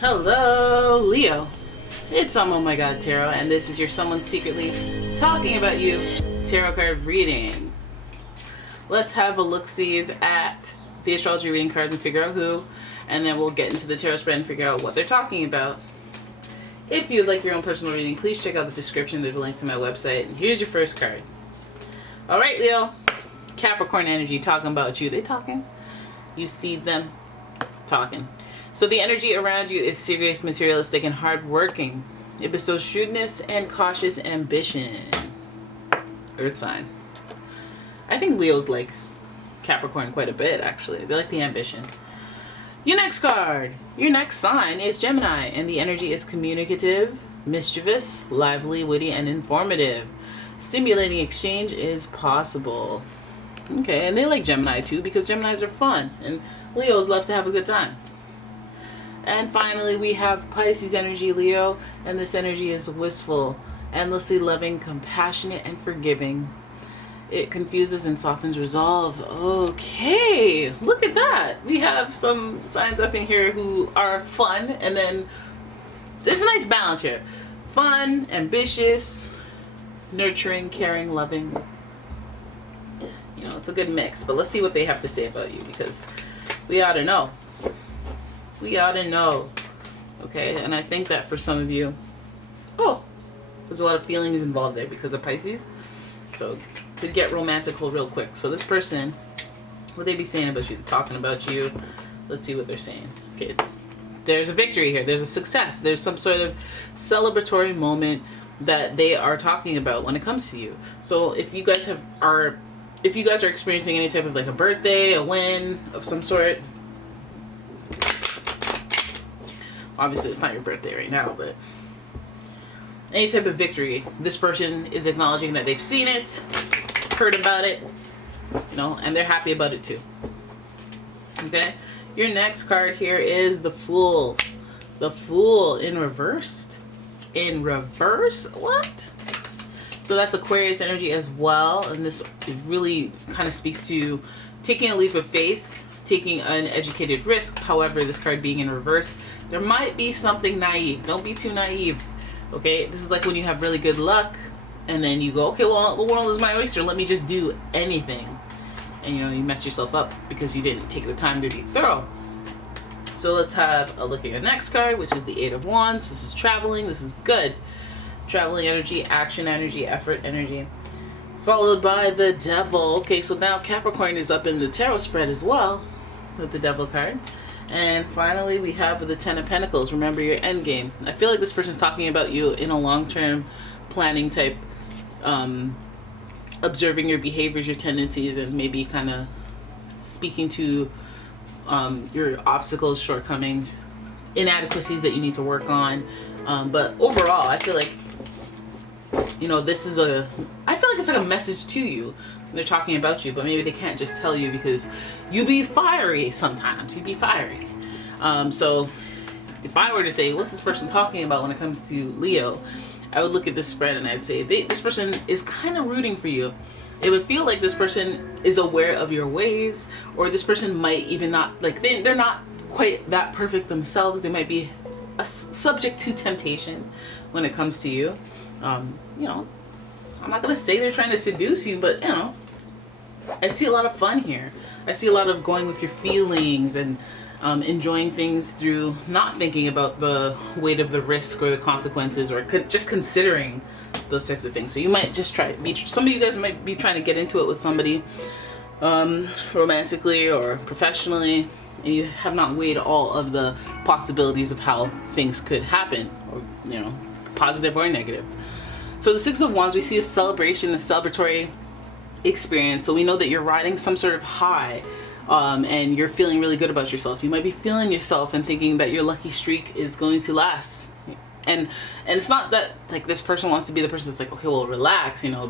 Hello, Leo. It's umomgtarot, and this is your someone secretly talking about you tarot card reading. Let's have a look-sees at the astrology reading cards and figure out who, and then we'll get into the tarot spread and figure out what they're talking about. If you'd like your own personal reading, please check out the description. There's a link to my website. And here's your first card. All right, Leo. Capricorn energy talking about you. They talking. You see them talking. So the energy around you is serious, materialistic, and hardworking. It bestows shrewdness and cautious ambition. Earth sign. I think Leo's like Capricorn quite a bit, actually. They like the ambition. Your next card. Your next sign is Gemini, and the energy is communicative, mischievous, lively, witty, and informative. Stimulating exchange is possible. Okay, and they like Gemini too because Geminis are fun, and Leos love to have a good time. And finally, we have Pisces energy, Leo, and this energy is wistful, endlessly loving, compassionate, and forgiving. It confuses and softens resolve. Okay, look at that. We have some signs up in here who are fun, and then there's a nice balance here. Fun, ambitious, nurturing, caring, loving. You know, it's a good mix, but let's see what they have to say about you because we ought to know. We ought to know. Okay, and I think that for some of you, there's a lot of feelings involved there because of Pisces. So could get romantical real quick. So this person, what they be saying about you, talking about you. Let's see what they're saying. Okay, there's a victory here. There's a success. There's some sort of celebratory moment that they are talking about when it comes to you. So if you guys are experiencing any type of like a birthday, a win of some sort, obviously it's not your birthday right now, but any type of victory, this person is acknowledging that they've seen it, heard about it, you know, and they're happy about it too. Okay, your next card here is the Fool. The Fool in reversed. In reverse? What? So that's Aquarius energy as well, and this really kind of speaks to taking a leap of faith, taking an educated risk. However, this card being in reverse, there might be something naive. Don't be too naive. Okay, this is like when you have really good luck and then you go, okay, well, the world is my oyster, let me just do anything, and you know, you mess yourself up because you didn't take the time to be thorough. So let's have a look at your next card, which is the Eight of Wands. This is traveling. This is good. Traveling energy, action energy, effort energy, followed by the Devil. Okay, so now Capricorn is up in the tarot spread as well with the Devil card. And finally, we have the Ten of Pentacles. Remember your end game. I feel like this person's talking about you in a long-term planning type, observing your behaviors, your tendencies, and maybe kind of speaking to your obstacles, shortcomings, inadequacies that you need to work on. But overall, I feel like, you know, I feel like it's like a message to you. They're talking about you, but maybe they can't just tell you because you be fiery sometimes. You be fiery. So if I were to say, what's this person talking about when it comes to Leo, I would look at this spread and I'd say, this person is kind of rooting for you. It would feel like this person is aware of your ways, or this person might even not, like, they're not quite that perfect themselves. They might be subject to temptation when it comes to you. You know, I'm not going to say they're trying to seduce you, but, you know, I see a lot of fun here. I see a lot of going with your feelings and enjoying things through not thinking about the weight of the risk or the consequences, or just considering those types of things. So you might just some of you guys might be trying to get into it with somebody romantically or professionally, and you have not weighed all of the possibilities of how things could happen, or, you know, positive or negative. So the Six of Wands, we see a celebration, a celebratory experience. So we know that you're riding some sort of high, and you're feeling really good about yourself. You might be feeling yourself and thinking that your lucky streak is going to last. And it's not that like this person wants to be the person that's like, okay, well, relax, you know,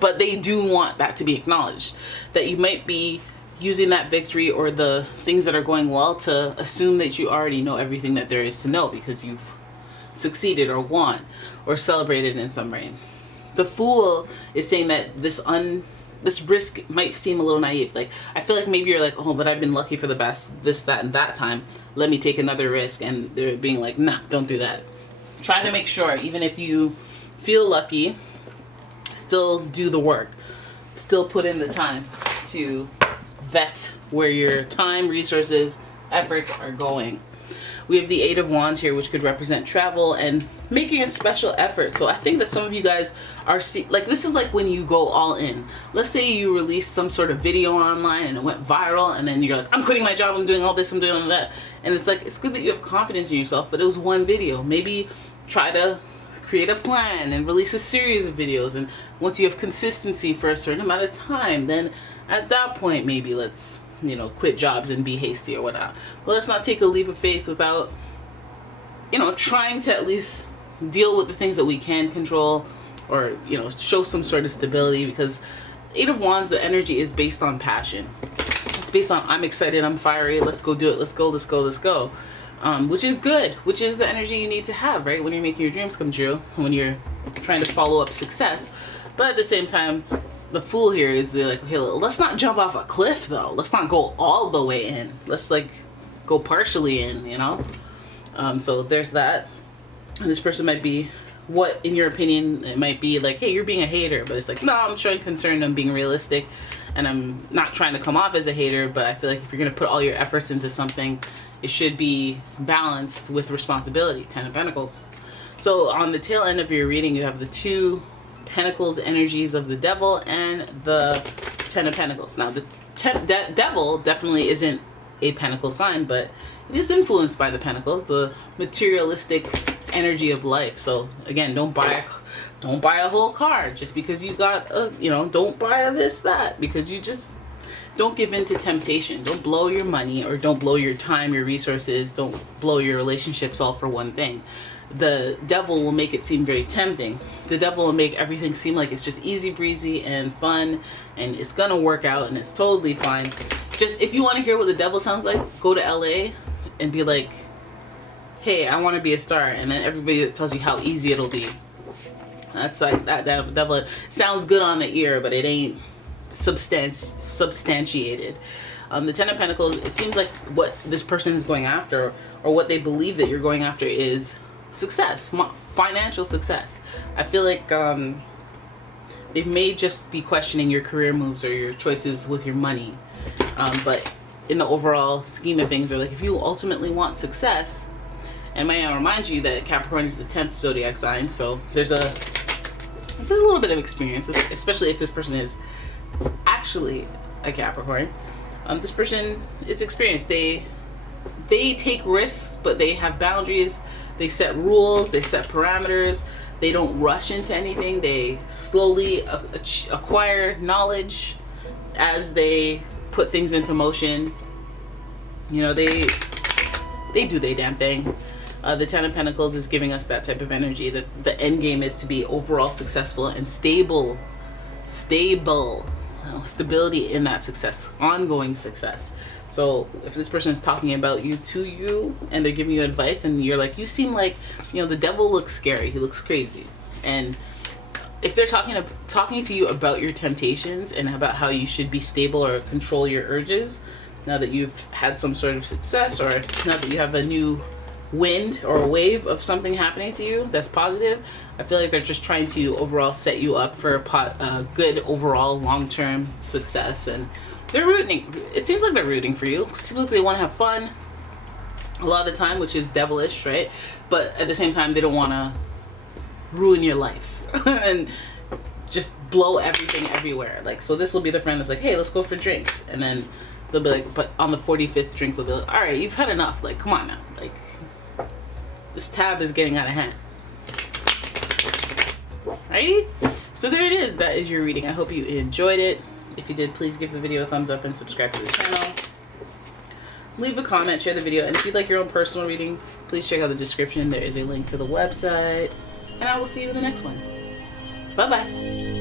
but they do want that to be acknowledged, that you might be using that victory or the things that are going well to assume that you already know everything that there is to know because you've succeeded or won or celebrated in some way. The Fool is saying that this this risk might seem a little naive. Like, I feel like maybe you're like, oh, but I've been lucky for the best this, that, and that time. Let me take another risk. And they're being like, nah, don't do that. Try to make sure, even if you feel lucky, still do the work. Still put in the time to vet where your time, resources, efforts are going. We have the Eight of Wands here, which could represent travel and making a special effort. So I think that some of you guys are like, this is like when you go all in. Let's say you release some sort of video online and it went viral, and then you're like, I'm quitting my job, I'm doing all this, I'm doing all that. And it's like, it's good that you have confidence in yourself, but it was one video. Maybe try to create a plan and release a series of videos. And once you have consistency for a certain amount of time, then at that point, maybe let's, you know, quit jobs and be hasty or whatnot. But let's not take a leap of faith without, you know, trying to at least deal with the things that we can control, or, you know, show some sort of stability, because Eight of Wands, the energy is based on passion. It's based on, I'm excited, I'm fiery, let's go do it, let's go, let's go, let's go. Which is good, which is the energy you need to have, right? When you're making your dreams come true, when you're trying to follow up success. But at the same time, the Fool here is like, okay, let's not jump off a cliff though. Let's not go all the way in. Let's like go partially in, you know? So there's that. And this person might be, what in your opinion, it might be like, hey, you're being a hater, but it's like, no, I'm showing concern, I'm being realistic, and I'm not trying to come off as a hater, but I feel like if you're gonna put all your efforts into something, it should be balanced with responsibility. 10 of Pentacles. So on the tail end of your reading, you have the 2 Pentacles energies of the Devil and the 10 of Pentacles. Now the Devil definitely isn't a Pentacle sign, but it is influenced by the Pentacles, the materialistic energy of life. So again, don't buy a whole car just because you got a, you know, don't buy a this, that, because you just don't give in to temptation. Don't blow your money, or don't blow your time, your resources, don't blow your relationships all for one thing. The Devil will make it seem very tempting. The Devil will make everything seem like it's just easy breezy and fun, and it's gonna work out, and it's totally fine. Just, if you want to hear what the Devil sounds like, go to LA and be like, hey, I want to be a star, and then everybody tells you how easy it'll be. That's like, that Devil sounds good on the ear, but it ain't substantiated. The 10 of Pentacles, it seems like what this person is going after, or what they believe that you're going after, is success, financial success. I feel like they may just be questioning your career moves or your choices with your money, but in the overall scheme of things, they're like, if you ultimately want success, and may I remind you that Capricorn is the 10th zodiac sign, so there's a little bit of experience, especially if this person is actually a Capricorn. This person is experienced. They take risks, but they have boundaries. They set rules, they set parameters, they don't rush into anything. They slowly acquire knowledge as they put things into motion. You know, they do their damn thing. The 10 of Pentacles is giving us that type of energy, that the end game is to be overall successful and stable, stability in that success, ongoing success. So if this person is talking about you to you, and they're giving you advice, and you're like, you seem like, you know, the Devil looks scary, he looks crazy, and if they're talking to you about your temptations and about how you should be stable or control your urges, now that you've had some sort of success, or now that you have a new wind or a wave of something happening to you that's positive, I feel like they're just trying to overall set you up for a good overall long-term success, and they're rooting. It seems like they're rooting for you. It seems like they want to have fun a lot of the time, which is devilish, right? But at the same time, they don't want to ruin your life and just blow everything everywhere. Like, so this will be the friend that's like, hey, let's go for drinks, and then they'll be like, but on the 45th drink, they'll be like, all right, you've had enough. Like, come on now. Like, this tab is getting out of hand. Alrighty? So there it is. That is your reading. I hope you enjoyed it. If you did, please give the video a thumbs up and subscribe to the channel. Leave a comment, share the video, and if you'd like your own personal reading, please check out the description. There is a link to the website, and I will see you in the next one. Bye-bye.